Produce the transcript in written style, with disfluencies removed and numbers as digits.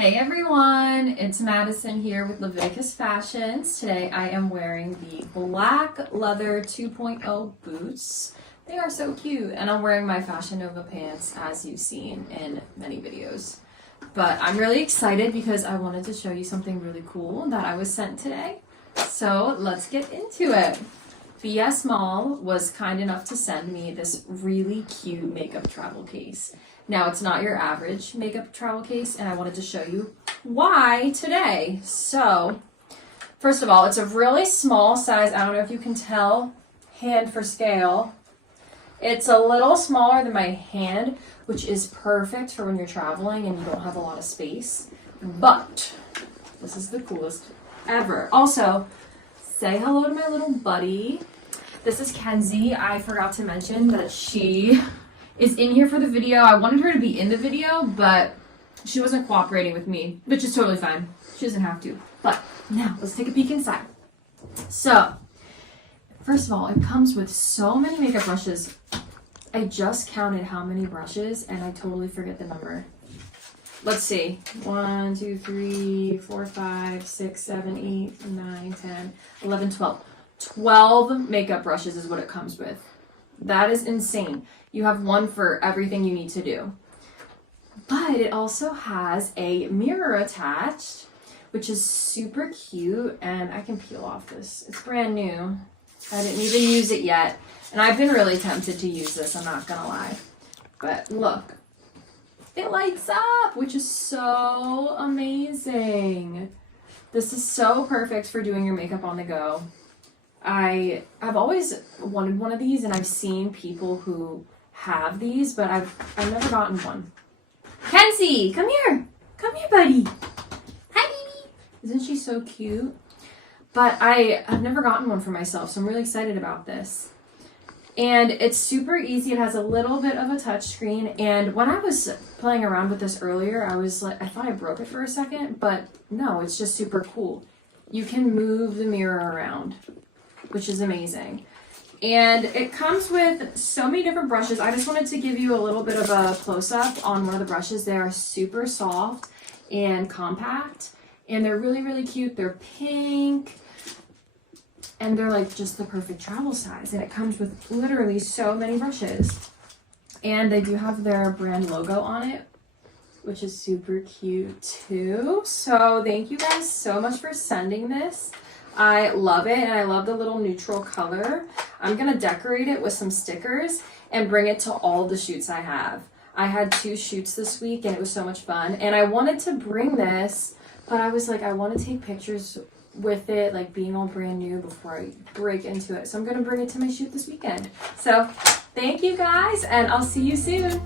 Hey everyone, it's Madison here with Leviticus Fashions. Today I am wearing the black leather 2.0 boots. They are so cute, and I'm wearing my FashionNova pants as you've seen in many videos. But I'm really excited because I wanted to show you something really cool that I was sent today. So let's get into it. BS Mall was kind enough to send me this really cute makeup travel case. Now, it's not your average makeup travel case, and I wanted to show you why today. So, first of all, it's a really small size. I don't know if you can tell, hand for scale. It's a little smaller than my hand, which is perfect for when you're traveling and you don't have a lot of space. But, this is the coolest ever. Also, say hello to my little buddy. This is Kenzie. I forgot to mention that she is in here for the video. I wanted her to be in the video, but she wasn't cooperating with me, which is totally fine. She doesn't have to. But now, let's take a peek inside. So, first of all, it comes with so many makeup brushes. I just counted how many brushes, and I totally forget the number. Let's see. 1, 2, 3, 4, 5, 6, 7, 8, 9, 10, 11, 12. 12 makeup brushes is what it comes with. That is insane. You have one for everything you need to do. But it also has a mirror attached, which is super cute, and I can peel off this. It's brand new. I didn't even use it yet, and I've been really tempted to use this, I'm not gonna lie. But look, it lights up, which is so amazing. This is so perfect for doing your makeup on the go. I've always wanted one of these, and I've seen people who have these, but I've never gotten one. Kenzie, come here, buddy. Hi, baby. Isn't she so cute? But I've never gotten one for myself, so I'm really excited about this. And it's super easy. It has a little bit of a touch screen, and when I was playing around with this earlier, I was like, I thought I broke it for a second, but no, it's just super cool. You can move the mirror around, which is amazing. And it comes with so many different brushes. I just wanted to give you a little bit of a close-up on one of the brushes. They are super soft and compact, and they're really, really cute. They're pink, and they're like just the perfect travel size. And it comes with literally so many brushes. And they do have their brand logo on it, which is super cute too. So thank you guys so much for sending this. I love it, and I love the little neutral color. I'm gonna decorate it with some stickers and bring it to all the shoots I have. I had 2 shoots this week, and it was so much fun. And I wanted to bring this, but I was like, I want to take pictures with it, like being all brand new before I break into it. So I'm gonna bring it to my shoot this weekend. So thank you guys, and I'll see you soon.